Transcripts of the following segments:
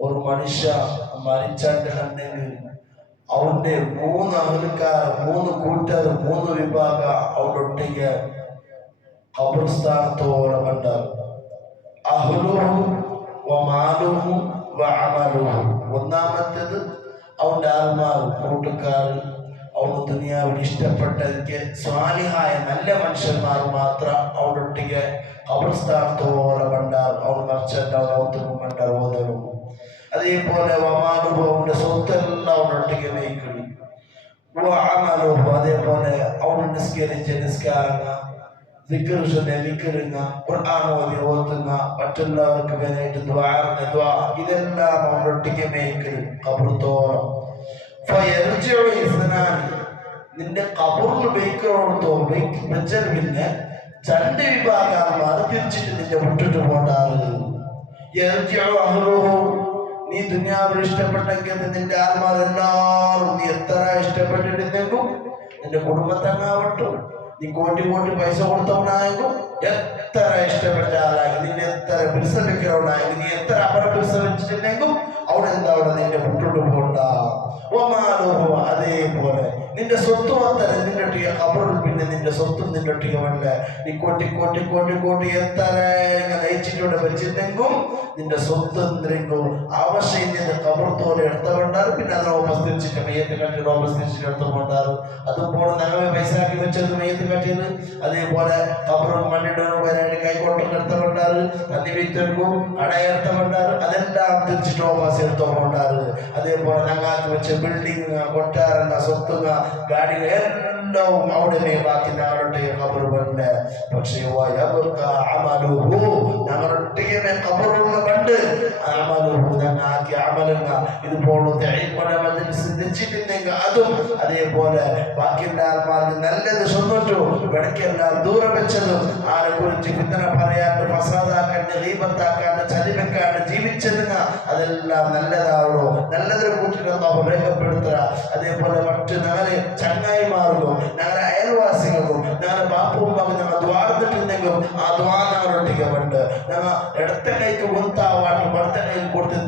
ഒരു മനുഷ്യ മരിച്ചാണ്ട് കണ്ടെങ്കിൽ അവന്റെ മൂന്ന് അഹൽക്കാർ മൂന്ന് കൂട്ടർ മൂന്ന് വിഭാഗ അവരൊട്ടിಗೆ ഖബർസ്ഥാനത്തോളം കണ്ടാൽ അഹ്ലുഹു വമാലുഹു വഅമലുഹു ഒന്നാമത്തേത് അവന്റെ ആത്മാവ് കൂട്ടുകാർ അവന് ദുനിയാവിൽ ഇഷ്ടപ്പെട്ട എനിക്ക് സ്വാലിഹായ നല്ല മനുഷ്യന്മാർ മാത്രം അവരൊട്ടിಗೆ ഖബർസ്ഥാനത്തോളം കണ്ടാൽ അവൻ മറിച്ചിട്ട് അവൻ ഔത്തും കണ്ടാൽ ഓതലും. അതേപോലെ വമാനുഭവന്റെ സ്വത്തെല്ലാം അവനൊട്ടിಗೆ നയിക്കുന്നു അതേപോലെ അവൻ നിസ്കരിച്ച നിസ്കാരങ്ങ ദിക്കർ ദിക്കറുങ്ങ ഖുർആൻ ഓതി ഓതുന്ന മറ്റുള്ളവർക്ക് വേണ്ടിയിട്ട് ദ്വാരുന്ന ദ്വാ ഇതെല്ലാം അവരൊട്ടിക്ക് മേക്കൽ കബർത്തോളം നിന്റെ കബറിൽ വിഭാഗം തിരിച്ചിട്ട് നിന്റെ വിട്ടിട്ട് പോട്ടാറ് നീ ദുനിയാവിൽ ഇഷ്ടപ്പെട്ടെങ്കിൽ നിന്റെ ആത്മാവെല്ലാവരും നീ എത്ര ഇഷ്ടപ്പെട്ടിരുന്നെങ്കിലും നിന്റെ കുടുംബത്തങ്ങാവട്ടും നീ കോട്ടി കോട്ടി പൈസ കൊടുത്തവനായെങ്കിലും എത്ര ഇഷ്ടപ്പെട്ട ആളായി നിന്നെ എത്ര പിരിസലിക്കുന്നവനായി നീ എത്ര അപര പിരിസലിച്ചിട്ടുണ്ടെങ്കിലും അവിടെ നിന്ന് അവിടെ നിന്റെ വിട്ടോട്ട് പോണ്ട അതേപോലെ നിന്റെ സ്വത്ത് മാത്രമല്ല നിന്റെ ടീ കബറിൽ പിന്നെ നിന്റെ സ്വത്തും നിന്റെ വേണ്ട നീ കോട്ടി കോട്ടി കോട്ടി കോട്ടി എത്ര ഇങ്ങനെ നയിച്ചിട്ടുണ്ട് വെച്ചിട്ടെങ്കും നിന്റെ സ്വത്ത് എന്തെങ്കിലും ആവശ്യം നിന്റെ കബർത്തോടെ എടുത്തുകൊണ്ടാറ് പിന്നെ അതിനെ ഉപസ്ഥിച്ചിട്ട് മെയ്യത്ത് കട്ടിട്ട് ഉപസ്ഥിച്ചിട്ട് എടുത്തുകൊണ്ടാറ് അതുപോലെ ഞങ്ങളെ പൈസയാക്കി വെച്ചത് മെയ്യത്ത് കട്ടിയത്. അതേപോലെ കബറും മണ്ണിടനും വരാണ്ട് കൈകൊണ്ടും എടുത്തുകൊണ്ടാറ് തന്നി വിത്തെടുക്കും അടയെടുത്തുകൊണ്ടാറ് അതെല്ലാം തിരിച്ചിട്ട് ഓപ്പാസ് എടുത്തുകൊണ്ടാറ് അതേപോലെ ഞങ്ങൾക്ക് വെച്ച ബിൽഡിങ് കൊട്ടാരങ്ങ സ്വത്തുങ്ങ ഗാഡികൾ എല്ലാം അവിടെ ബാക്കി ഞങ്ങളുടെ കബർ പണ്ട് പക്ഷേ അമലുഹു ഞങ്ങളൊട്ടിಗೆ കബറുള്ള കണ്ട് അമലുഹു ഞങ്ങൾക്ക് അമലുങ്ങ ഇതുപോലത്തെ ഇൽമന മജ്ലിസ് വെച്ചിട്ടുണ്ടെങ്കിൽ അതും അതേപോലെ ബാക്കിയുള്ള ആൾമാർക്ക് നല്ലത് സ്വന്തം വെടക്കെല്ലാം ദൂരം വെച്ചതും ആരെ കുറിച്ച് ഫിത്തന പറയാണ്ട് ഫസാദാക്കാണ്ട് ദീപത്താക്കാണ്ട് ചലിമക്കാണ്ട് ജീവിച്ചതുങ്ങ അതെല്ലാം നല്ലതാവുള്ളൂ നല്ലതിനെ കൂട്ടിട്ട് രേഖപ്പെടുത്തുക. അതേപോലെ മറ്റു ഞങ്ങളെ ചങ്ങായിമാർക്കും ഞങ്ങളുടെ അയൽവാസികൾക്കും ഞങ്ങളുടെ ബാപ്പും മകൻ ഞങ്ങൾ ദ്വാർന്നിട്ടുണ്ടെങ്കിലും ആ ദ്വാ ഞങ്ങളൊട്ടിക്ക് ഉണ്ട് ഞങ്ങൾ ഇടത്തെ കൈക്ക് മുൻതാവാട്ട് വലത്തെ കയ്യിൽ കൊടുത്ത്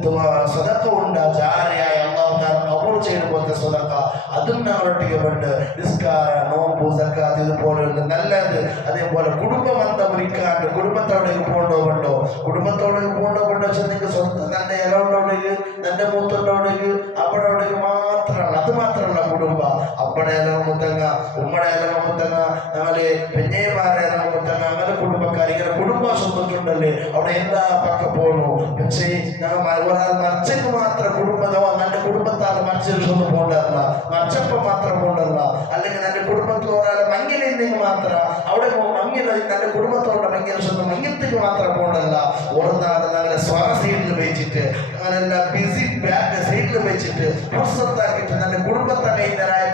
സ്വതക്ക ഉണ്ട്. ജാരയായ അള്ളാഹു താൻ കബൂർ ചെയ്യുന്ന പോലത്തെ സ്വതക്ക. അതും ഞങ്ങളൊട്ടിക്കപ്പെട്ട് നിസ്കാര നോമ്പു സക്കാത്ത് ഇതുപോലുള്ള നല്ലത്. അതേപോലെ കുടുംബബന്ധം ഒരിക്കാണ്ട് കുടുംബത്തോടേക്ക് പോകണ്ടോ കുടുംബത്തോടേക്ക് പോകണ്ടോ കൊണ്ടോ വെച്ചാൽ നിങ്ങൾക്ക് സ്വന്തം തന്റെ ഇലവുണ്ടോടേക്ക് തന്റെ മൂത്തുണ്ടോടേക്ക് കുടുംബ അപ്പടെ ഇലമുത്തങ്ങ ഉമ്മടെ ഇലമുത്തങ്ങ ഞങ്ങളെ പെഞ്ഞേമാരെ ഇലമുത്തങ്ങ അങ്ങനെ കുടുംബക്കാർ ഇങ്ങനെ കുടുംബ സ്വന്തത്തുണ്ടല്ലേ അവിടെ എല്ലാ പക്ക പോണു പക്ഷേ ഞങ്ങൾ ഒരാൾ മറിച്ചക്ക് മാത്രം കുടുംബതോ തന്റെ കുടുംബത്താൽ മറിച്ചൊരു സ്വന്തം പോണ്ടല്ല മറിച്ചപ്പം മാത്രം പോണ്ടല്ല അല്ലെങ്കിൽ തന്റെ കുടുംബത്തിൽ ഒരാൾ മങ്ങിലെങ്കിൽ മാത്രം അവിടെ മങ്ങില തന്റെ കുടുംബത്തോടെ മങ്ങിയ സ്വന്തം മങ്ങിയത്തേക്ക് മാത്രം പോണ്ടല്ല ഓർന്നാണ് ഞങ്ങളെ സ്വാസീഡിൽ വെച്ചിട്ട് അങ്ങനെല്ലാം ബിസി ബാഗ് സൈഡിൽ വെച്ചിട്ട് പുറത്താക്കിയിട്ട് തന്റെ കുടുംബത്തെ കൈതരായത്തിലുള്ളവർ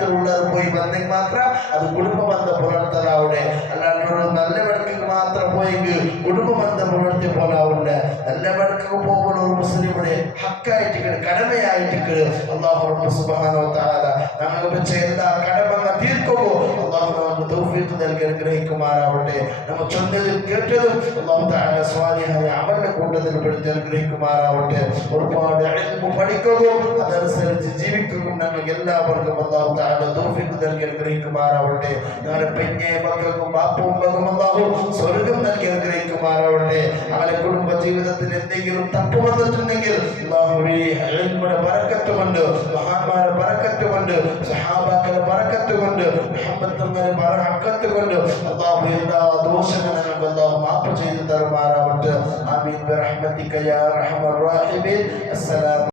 പോയി വന്നെങ്കിൽ മാത്രം അത് കുടുംബ ബന്ധം പുലർത്തലാവിടെ അല്ലാണ്ട് ഒരു നല്ല വിടക്കിൽ മാത്രം പോയെങ്കിൽ കുടുംബ ബന്ധം പുലർത്തിയ പോലെ ആവില്ല നല്ല വിടക്ക് പോകുമ്പോൾ ഒരു മുസ്ലിമിനെ ഹക്കായിട്ട് കടമയായിട്ട് അള്ളാഹു റബ്ബ് സുബ്ഹാനഹു വ തആല ഞങ്ങൾ വെച്ച എല്ലാ കടമകൾ തീർക്കുമോ അള്ളാഹു നമുക്ക് തൗഫീഖ് നൽകി അനുഗ്രഹിക്കുമാറാവട്ടെ. നമ്മൾ ചൊന്നതും കേട്ടതും തആല സ്വാലിഹായ അമലിന്റെ കൂട്ടത്തിൽ പെടുത്തി അനുഗ്രഹിക്കുമാറാവട്ടെ. ഒരുപാട് പഠിക്കുകയും അതനുസരിച്ച് ജീവിക്കുകയും ഞങ്ങൾക്ക് എല്ലാവർക്കും തആല തൗഫീഖ് നൽകി അനുഗ്രഹിക്കുമാറാവട്ടെ. ഞങ്ങളുടെ പെഞ്ഞെ മക്കൾക്കും ബാപ്പും മകനും അള്ളാഹു സ്വർഗം നൽകി അനുഗ്രഹിക്കുമാറാവട്ടെ. അവരെ കുടുംബ ജീവിതത്തിൽ എന്തെങ്കിലും തപ്പ് വന്നിട്ടുണ്ടെങ്കിൽ അള്ളാഹുവേ ഇൽമിന്റെ ബറക്കത്ത് കൊണ്ട് മഹാന്മാരെ ബറക്കത്ത് കൊണ്ട് സഹാബാക്കളെ പറക്കത്ത് കൊണ്ട് മുഹമ്മദ് പറക്കത്ത് കൊണ്ട് അള്ളാഹു എല്ലാ ദോഷങ്ങളും അള്ളാഹു മാപ്പ് ചെയ്തു തരുമാറാവട്ടെ. ആമീൻ. ബിറഹ്മതിക യാ അർഹമർ റഹീമീൻ. അസ്സലാമു